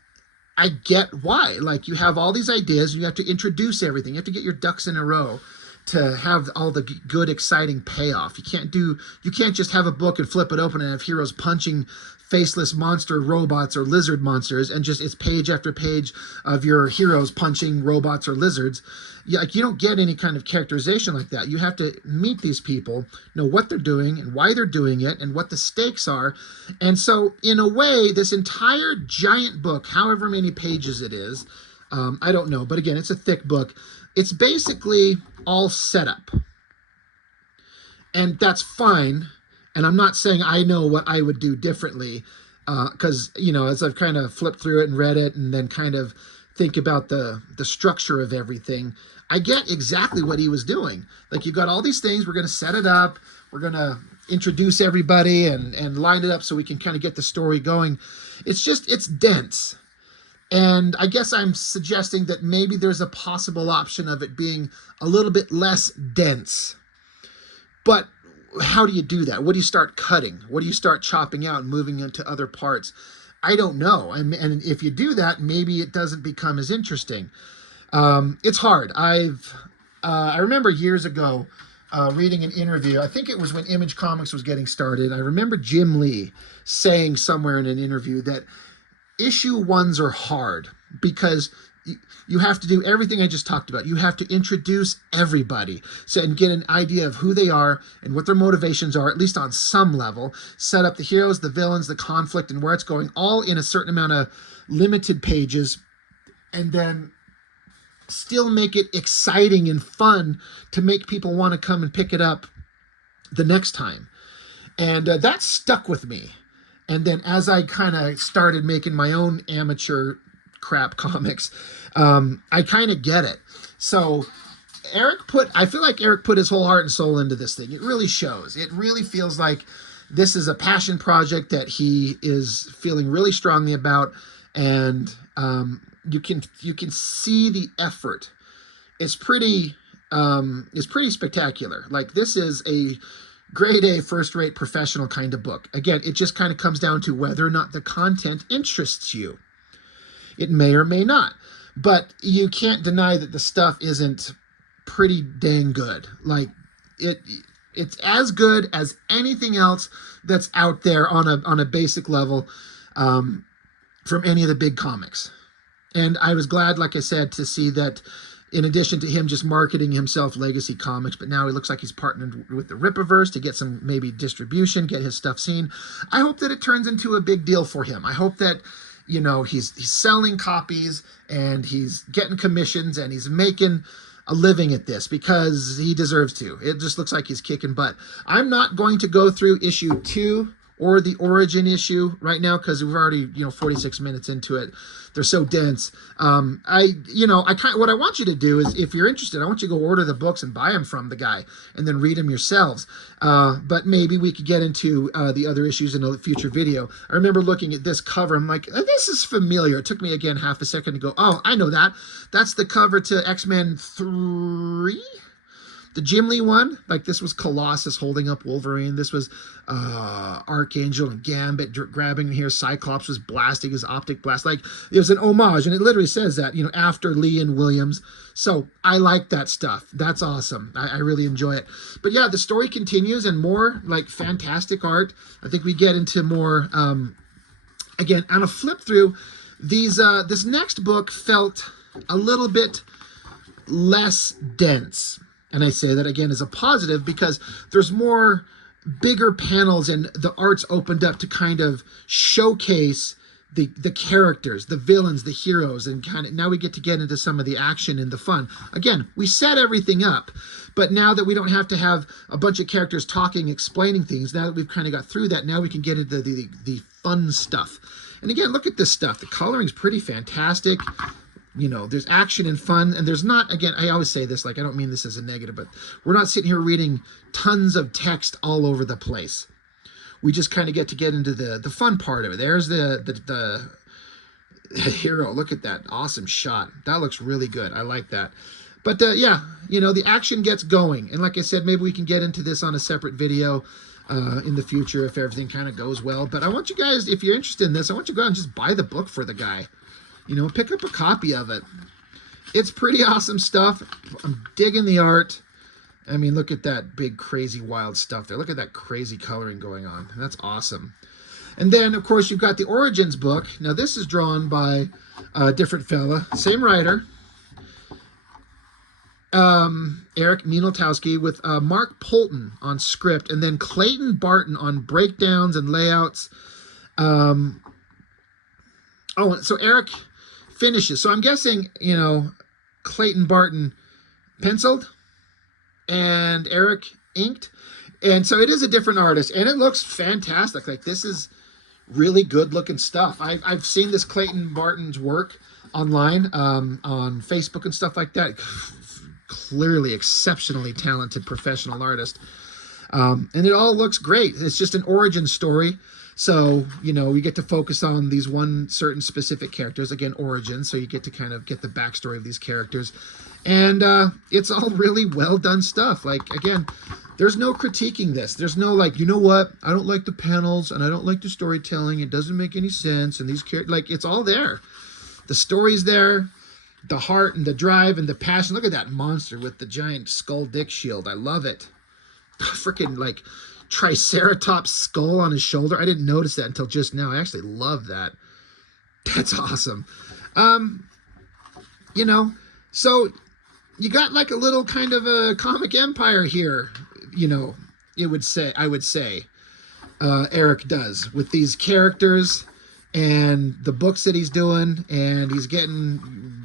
I get why. You have all these ideas, and you have to introduce everything. You have to get your ducks in a row to have all the good, exciting payoff. You can't just have a book and flip it open and have heroes punching faceless monster robots or lizard monsters, and just it's page after page of your heroes punching robots or lizards. You don't get any kind of characterization like that. You have to meet these people, know what they're doing and why they're doing it and what the stakes are. And so in a way, this entire giant book, however many pages it is, I don't know, but again, it's a thick book. It's basically all setup. And that's fine. And I'm not saying I know what I would do differently, because, as I've kind of flipped through it and read it and then kind of think about the structure of everything, I get exactly what he was doing. You've got all these things, we're going to set it up, we're going to introduce everybody and line it up so we can kind of get the story going. It's dense. And I guess I'm suggesting that maybe there's a possible option of it being a little bit less dense. But how do you do that? What do you start cutting? What do you start chopping out and moving into other parts? I don't know. And if you do that, maybe it doesn't become as interesting. It's hard. I remember years ago reading an interview. I think it was when Image Comics was getting started. I remember Jim Lee saying somewhere in an interview that issue ones are hard because you have to do everything I just talked about. You have to introduce everybody and get an idea of who they are and what their motivations are, at least on some level. Set up the heroes, the villains, the conflict, and where it's going, all in a certain amount of limited pages. And then still make it exciting and fun to make people want to come and pick it up the next time. And that stuck with me. And then as I kind of started making my own amateur crap comics, I kind of get it. So I feel like Eric put his whole heart and soul into this thing. It really shows. It really feels like this is a passion project that he is feeling really strongly about. And you can see the effort. It's pretty spectacular. Like, this is a grade A, first-rate professional kind of book. Again, it just kind of comes down to whether or not the content interests you. It may or may not. But you can't deny that the stuff isn't pretty dang good. Like, it's as good as anything else that's out there on a basic level from any of the big comics. And I was glad, like I said, to see that in addition to him just marketing himself Legacy Comics, but now it looks like he's partnered with the Rippaverse to get some maybe distribution, get his stuff seen. I hope that it turns into a big deal for him. I hope that, you know, he's selling copies and he's getting commissions and he's making a living at this because he deserves to. It just looks like he's kicking butt. I'm not going to go through issue 2 or the Origin issue right now because we've already, 46 minutes into it. They're so dense. What I want you to do is, if you're interested, I want you to go order the books and buy them from the guy and then read them yourselves. But maybe we could get into the other issues in a future video. I remember looking at this cover. I'm like, this is familiar. It took me, again, half a second to go, oh, I know that. That's the cover to X-Men 3? The Jim Lee one, like this was Colossus holding up Wolverine. This was Archangel and Gambit grabbing here. Cyclops was blasting his optic blast. Like, it was an homage, and it literally says that, after Lee and Williams. So I like that stuff. That's awesome. I really enjoy it. But yeah, the story continues and more like fantastic art. I think we get into more, again, on a flip through, this next book felt a little bit less dense. And I say that again as a positive because there's more bigger panels and the art's opened up to kind of showcase the characters, the villains, the heroes, and kind of now we get to get into some of the action and the fun. Again, we set everything up, but now that we don't have to have a bunch of characters talking, explaining things, now that we've kind of got through that, now we can get into the fun stuff. And again, look at this stuff. The coloring's pretty fantastic. There's action and fun, and there's not, again, I always say this, like, I don't mean this as a negative, but we're not sitting here reading tons of text all over the place. We just kind of get into the fun part of it. There's the hero. Look at that. Awesome shot. That looks really good. I like that. But, yeah, the action gets going. And like I said, maybe we can get into this on a separate video in the future if everything kind of goes well. But I want you guys, if you're interested in this, I want you to go out and just buy the book for the guy. Pick up a copy of it. It's pretty awesome stuff. I'm digging the art. I mean, look at that big, crazy, wild stuff there. Look at that crazy coloring going on. That's awesome. And then, of course, you've got the Origins book. Now, this is drawn by a different fella. Same writer. Eric Ninaltowski with Mark Polton on script. And then Clayton Barton on breakdowns and layouts. So Eric finishes. So I'm guessing, Clayton Barton penciled and Eric inked. And so it is a different artist, and it looks fantastic. Like, this is really good looking stuff. I've seen this Clayton Barton's work online on Facebook and stuff like that. Clearly exceptionally talented professional artist. And it all looks great. It's just an origin story. So, we get to focus on these one certain specific characters, again, origin. So you get to kind of get the backstory of these characters. And it's all really well done stuff. Like, again, There's no critiquing this. There's no like, you know what? I don't like the panels and I don't like the storytelling. It doesn't make any sense. And these characters, like, it's all there. The story's there, the heart and the drive and the passion. Look at that monster with the giant skull dick shield. I love it. Freaking like triceratops skull on his shoulder. I didn't notice that until just now. I actually love that. That's awesome. You know, so you got like a little kind of a comic empire here, you know, I would say, Eric does with these characters and the books that he's doing, and he's getting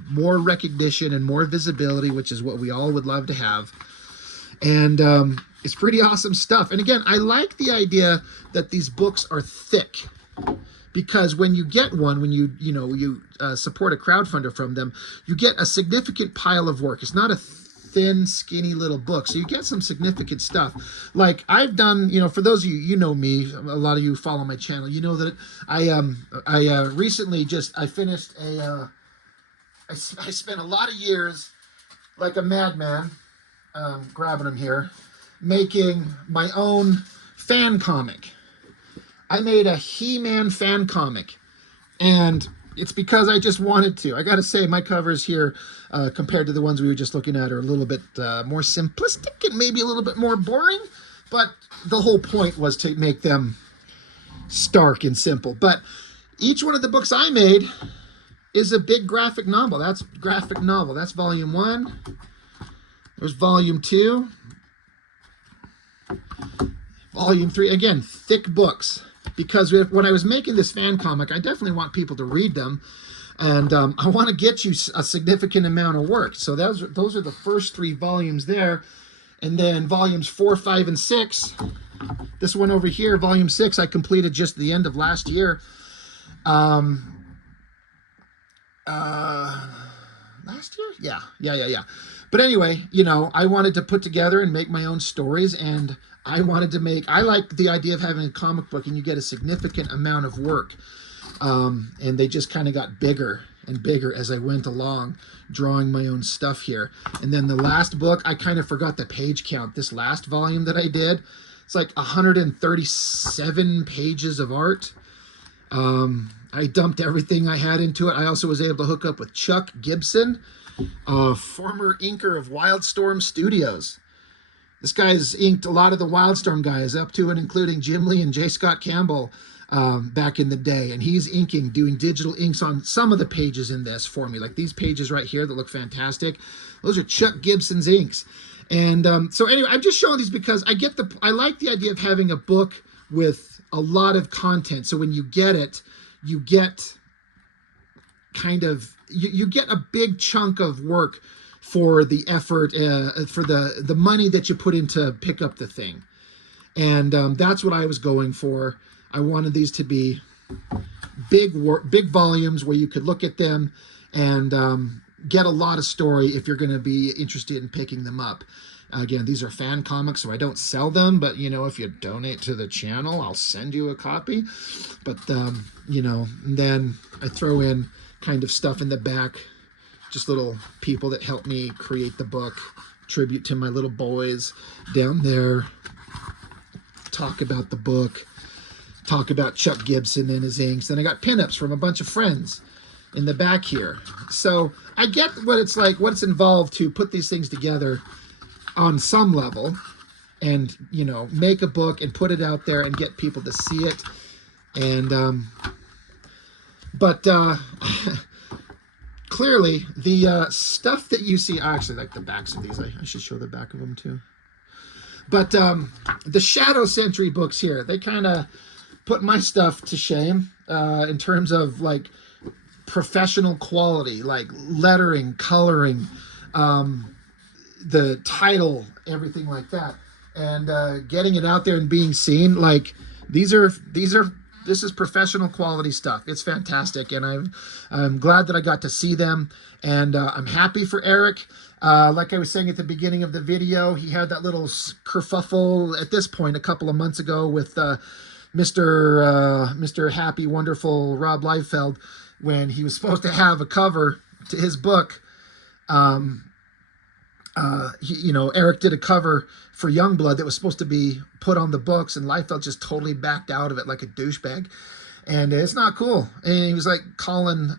more recognition and more visibility, which is what we all would love to have. And it's pretty awesome stuff. And again, I like the idea that these books are thick, because when you get one, when you support a crowdfunder from them, you get a significant pile of work. It's not a thin, skinny little book, so you get some significant stuff. Like I've done, you know, for those of you, you know me, a lot of you follow my channel, you know that I recently I finished I spent a lot of years like a madman, grabbing them here, making my own fan comic. I made a He-Man fan comic, and it's because I just wanted to. I got to say, my covers here, compared to the ones we were just looking at, are a little bit more simplistic and maybe a little bit more boring, but the whole point was to make them stark and simple. But each one of the books I made is a big graphic novel. That's graphic novel. That's volume 1. There's volume 2. Volume 3. Again, thick books. Because when I was making this fan comic, I definitely want people to read them. And I want to get you a significant amount of work. So those are the first 3 volumes there. And then volumes 4, 5, and 6. This one over here, volume 6, I completed just the end of last year. Last year? Yeah. But anyway, you know, I wanted to put together and make my own stories, and I like the idea of having a comic book and you get a significant amount of work. And they just kind of got bigger and bigger as I went along, drawing my own stuff here. And then the last book, I kind of forgot the page count. This last volume that I did, it's like 137 pages of art. I dumped everything I had into it. I also was able to hook up with Chuck Gibson, former inker of Wildstorm Studios. This guy's inked a lot of the Wildstorm guys, up to and including Jim Lee and J. Scott Campbell back in the day. And he's doing digital inks on some of the pages in this for me. Like these pages right here that look fantastic. Those are Chuck Gibson's inks. And so anyway, I'm just showing these because I like the idea of having a book with a lot of content. So when you get it, you get kind of, you get a big chunk of work for the effort, for the money that you put in to pick up the thing. And that's what I was going for. I wanted these to be big volumes where you could look at them and get a lot of story if you're going to be interested in picking them up. Again, these are fan comics, so I don't sell them, but, you know, if you donate to the channel, I'll send you a copy. But, you know, and then I throw in kind of stuff in the back, just little people that helped me create the book, tribute to my little boys down there, talk about the book, talk about Chuck Gibson and his inks. Then I got pinups from a bunch of friends in the back here. So I get what it's like, what it's involved to put these things together on some level and, you know, make a book and put it out there and get people to see it. And, but clearly the stuff that you see, I actually like the backs of these. I should show the back of them too. But the Shadow Sentry books here, they kind of put my stuff to shame in terms of like professional quality, like lettering, coloring, the title, everything like that, and getting it out there and being seen. Like this is professional quality stuff. It's fantastic, and I'm glad that I got to see them, and I'm happy for Eric. Like I was saying at the beginning of the video, he had that little kerfuffle at this point a couple of months ago with Mr. Happy Wonderful Rob Liefeld when he was supposed to have a cover to his book. Eric did a cover for Youngblood that was supposed to be put on the books, and Liefeld just totally backed out of it like a douchebag, and it's not cool. And he was like calling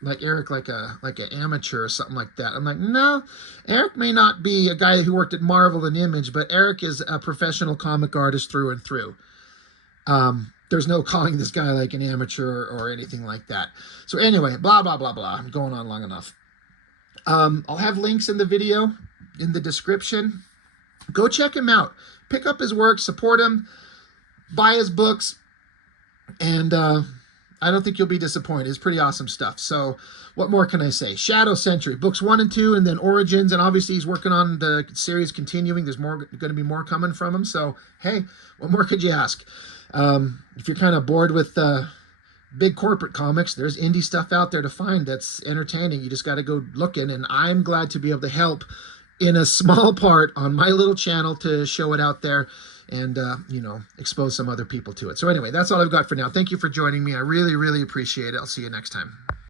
like Eric like an amateur or something like that. I'm like, no, Eric may not be a guy who worked at Marvel and Image, but Eric is a professional comic artist through and through. There's no calling this guy like an amateur or anything like that. So anyway, blah blah blah blah. I'm going on long enough. I'll have links in the video, in the description. Go check him out. Pick up his work, support him, buy his books, and I don't think you'll be disappointed. It's pretty awesome stuff. So what more can I say? Shadow Sentry, books 1 and 2, and then Origins, and obviously he's working on the series continuing. There's going to be more coming from him. So, hey, what more could you ask? If you're kind of bored with big corporate comics, there's indie stuff out there to find that's entertaining. You just got to go looking, and I'm glad to be able to help in a small part on my little channel to show it out there and expose some other people to it. So anyway, that's all I've got for now. Thank you for joining me. I really, really appreciate it. I'll see you next time.